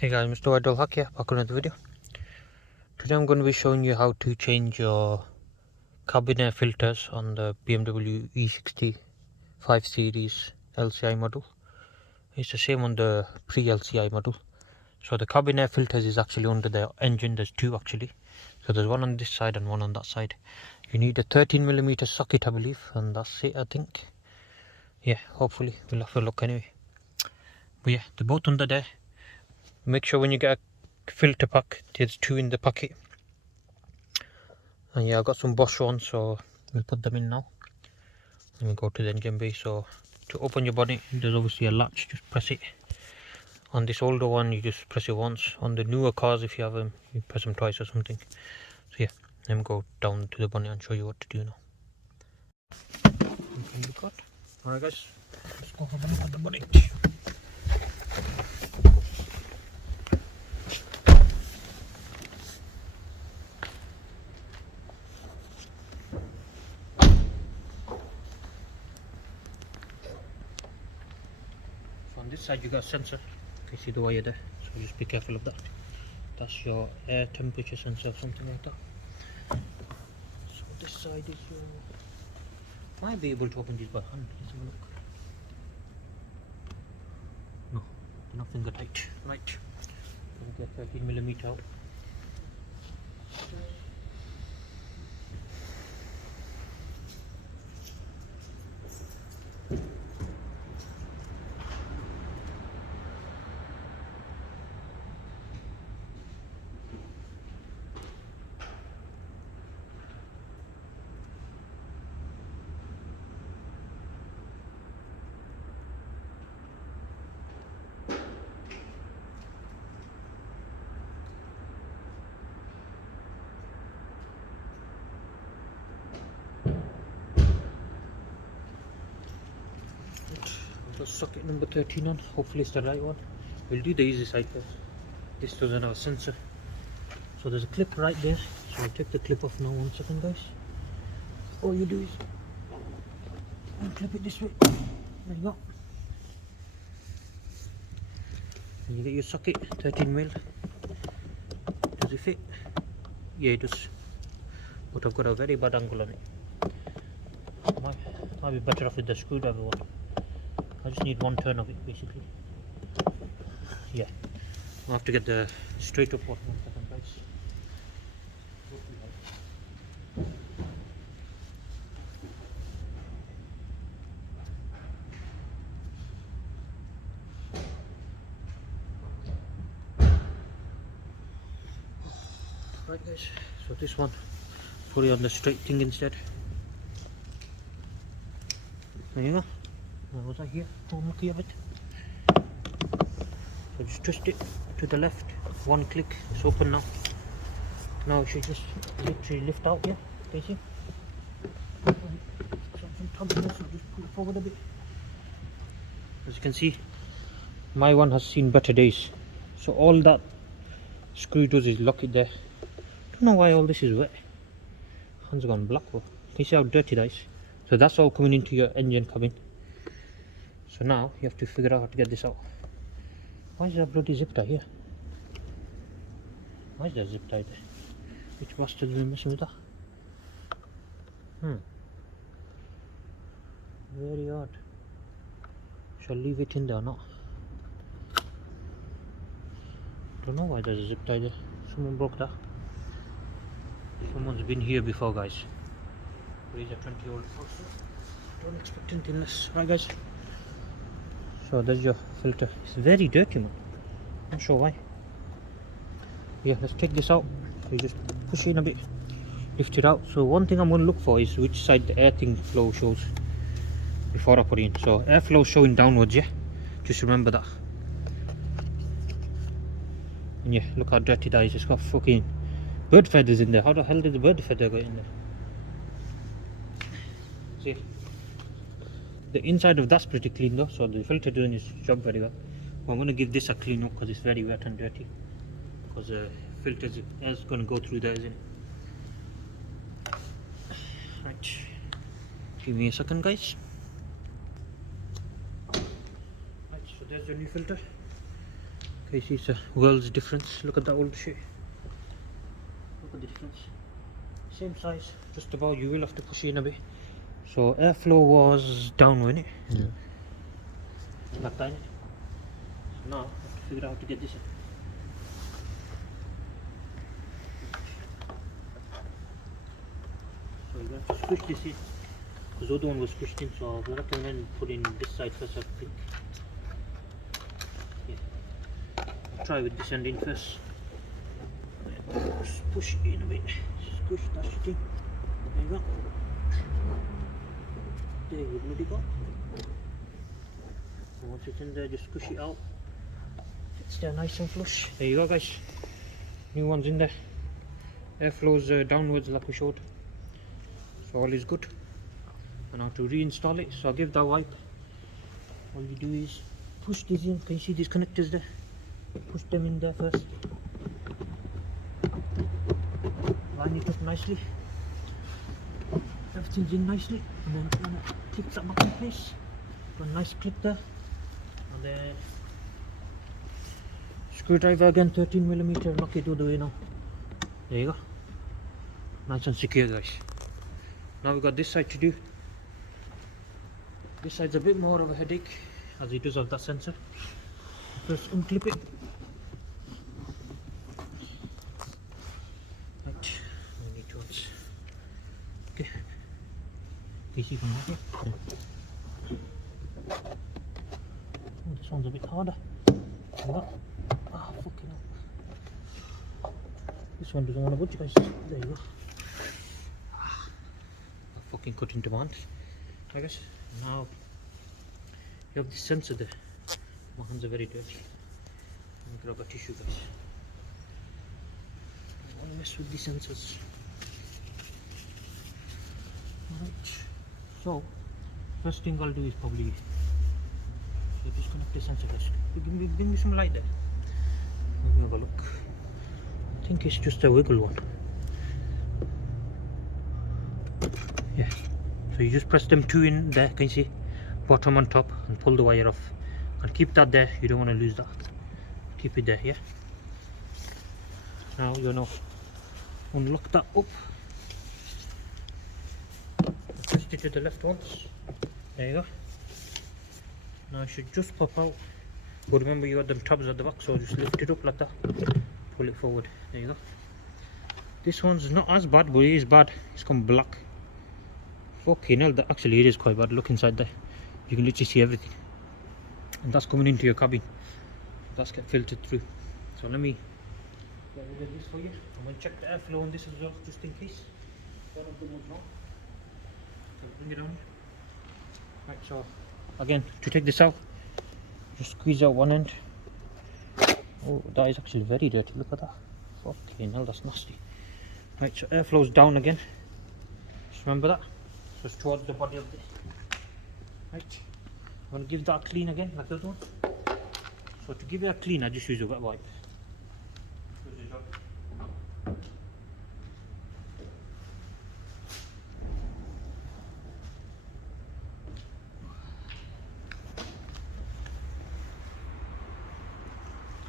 Hey guys, MrWaheedulHaque here, back on another video. Today I'm going to be showing you how to change your cabin air filters on the BMW E60 5 Series LCI model. It's the same on the pre-LCI model. So the cabin air filters is actually under the engine. There's two actually. So there's one on this side and one on that side. You need a 13mm socket, I believe, and that's it, I think. Yeah, hopefully we'll have a look anyway. But yeah, they're both under there. Make sure when you get a filter pack, there's two in the packet. And yeah, I got some Bosch ones, so we'll put them in now. And we go to the engine bay. So to open your body, there's obviously a latch. Just press it. On this older one, you just press it once. On the newer cars, if you have them, you press them twice or something. So yeah, let me go down to the bonnet and show you what to do now. Alright guys, let's go have a look at the bonnet. On this side you got a sensor. You can see the wire there, so just be careful of that. That's your air temperature sensor or something like that. So this side is your... Might be able to open these by hand. Let's have a look. No, they're not finger tight. Right. Get 13mm out. Socket number 13 on, hopefully it's the right one. We'll do the easy side first. This doesn't have a sensor, so there's a clip right there, so we'll take the clip off now. 1 second guys. All you do is clip it this way. There you go. And you get your socket, 13mm. Does it fit? Yeah, it does, but I've got a very bad angle on it. Might be better off with the screwdriver one. I just need one turn of it basically. Yeah, I'll have to get the straight up one. 1 second guys. Right guys, so this one, put it on the straight thing instead. There you go. What was I here? Oh, look at it. So just twist it to the left. One click, it's open now. Now it should just literally lift out here. Can you see? Something tugging this, so just pull it forward a bit. As you can see, my one has seen better days. So all that screw does is lock it there. Don't know why all this is wet. Hands gone black. Bro. Can you see how dirty that is? So that's all coming into your engine cabin. So now you have to figure out how to get this out. Why is there a bloody zip tie here? Why is there a zip tie there? Which bastard is messing with that? Very odd. Shall I leave it in there or not? Don't know why there's a zip tie there. Someone broke that. Someone's been here before guys. He's a 20-year-old person. Don't expect anything less. Right guys. So there's your filter. It's very dirty man. Not sure why. Yeah, let's take this out. So you just push it in a bit, lift it out. So one thing I'm going to look for is which side the air thing flow shows before I put it in. So airflow showing downwards, yeah. Just remember that. And yeah, look how dirty that is. It's got fucking bird feathers in there. How the hell did the bird feather get in there? See? The inside of that's pretty clean though, so the filter doing its job very well. But I'm going to give this a clean up because it's very wet and dirty. Because the filter is going to go through there, isn't it? Right. Give me a second guys. Right, so there's your new filter. Okay, see, it's a world's difference. Look at that old shit. Look at the difference. Same size, just about. You will have to push in a bit. So airflow was down, wasn't it? Yeah. Like that, innit? So now I have to figure out how to get this in. So you have to squish this in, because the other one was squished in, so I recommend putting this side first, I think. Yeah. I'll try with this end in first. Just push it in a bit, squish that shit in. There you go. There you bloody go. And once it's in there, just squish it out. It's there nice and flush. There you go, guys. New one's in there. Airflow's downwards like we showed. So all is good. And now to reinstall it, so I'll give that a wipe. All you do is push these in. Can you see these connectors there? Push them in there first. Line it up nicely. Everything's in nicely, and then I'm gonna click that back in place. Got a nice clip there, and then screwdriver again, 13mm. Knock it all the way now. There you go. Nice and secure, guys. Now we've got this side to do. This side's a bit more of a headache, as it does have that sensor. First unclip it. Right, we need to okay. PC from here. Oh, this one's a bit harder. There you go. Ah, fucking hell. This one doesn't want to budge, guys. There you go. I fucking cut into my hand. I guess. Now you have this sensor there. My hands are very dirty. Let me grab a tissue, guys. I don't mess with these sensors. Alright. So first thing I'll do is probably disconnect the sensor, guys. Give me some light there. Let me have a look. I think it's just a wiggle one. Yeah. So you just press them two in there, can you see? Bottom on top, and pull the wire off. And keep that there, you don't want to lose that. Keep it there, yeah? Now you're gonna unlock that up. Twist it to the left once. There you go. Now it should just pop out. But remember, you got them tabs at the back, so just lift it up like that. Pull it forward. There you go. This one's not as bad, but it is bad. It's come black. Fucking hell, actually it is quite bad. Look inside there. You can literally see everything. And that's coming into your cabin. That's get filtered through. So let me get rid of this for you. I'm going to check the airflow on this as well, just in case. One of them was wrong. So bring it on. Right, so again, to take this out, just squeeze out one end. Oh, that is actually very dirty. Look at that. Fucking hell, that's nasty. Right, so airflow's down again. Just remember that. Just towards the body of this. Right. I'm going to give that a clean again, like the other one. So to give it a clean, I just use a wet wipe.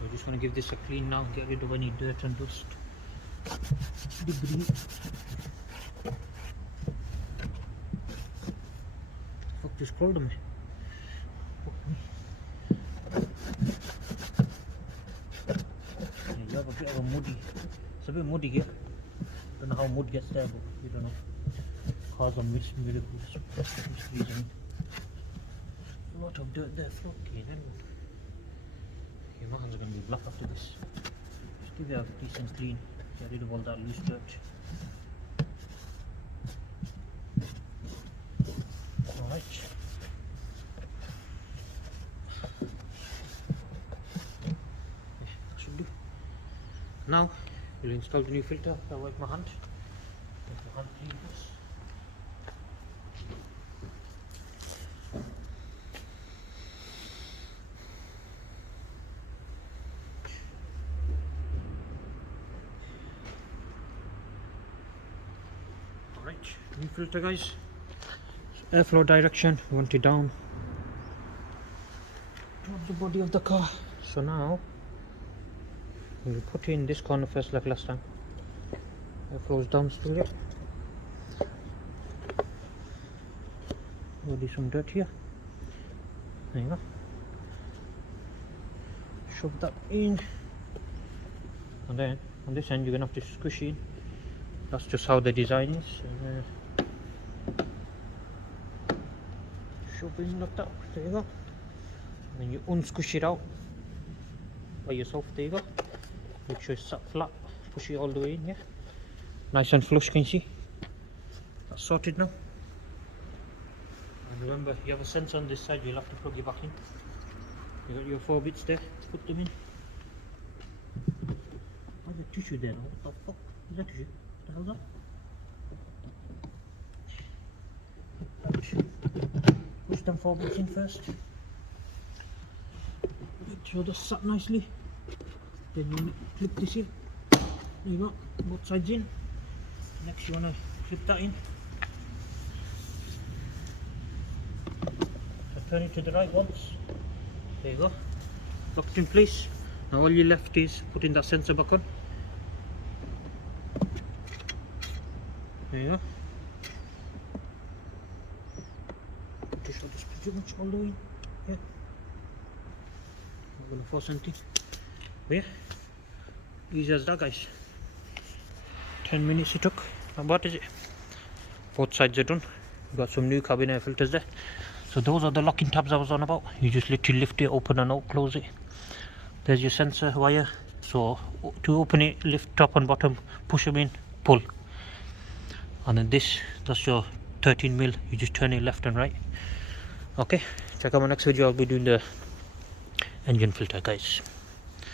I just want to give this a clean now, get rid of any dirt and dust, debris. Fuck, just crawled on me. Yeah, you have a bit of a muddy. It's a bit muddy here. Don't know how mud gets there, but you don't know. Cause of miracles. A lot of dirt there, fucking hell. My hands are going to be black after this. Just give it a decent clean, get rid of all that loose dirt. Alright. That should do. Now we'll install the new filter. I'll wipe my hand. Make my hand clean first. New filter, guys. So airflow direction, we want it down towards the body of the car. So now We'll put in this corner first like last time. Airflow's down still yet. Already some dirt here. There you go. Shove that in. And then on this end you're going to have to squish in. That's just how the design is. Shove in like that. There you go. And then you unsquish it out by yourself. There you go. Make sure it's sat flat. Push it all the way in, yeah. Nice and flush, can you see? That's sorted now. And remember, you have a sensor on this side, you'll have to plug it back in. You got your 4 bits there, put them in. Why the tissue there? What the fuck? Is that tissue? What the hell's that? Push them 4 bits in first. Make sure they're sat nicely. Then you clip this in. There you go, both sides in. Next you want to clip that in. So turn it to the right once. There you go. Locked in place. Now all you left is putting that sensor back on. There you go. Just show this pretty much all the way in. Yeah. I'm gonna force anything. But yeah. Easy as that, guys. 10 minutes it took. Now what is it? Both sides are done. We've got some new cabin air filters there. So those are the locking tabs I was on about. You just literally lift it, open and out, close it. There's your sensor wire. So to open it, lift top and bottom, push them in, pull. And then this, that's your 13mm. You just turn it left and right. Okay, check out my next video. I'll be doing the engine filter, guys.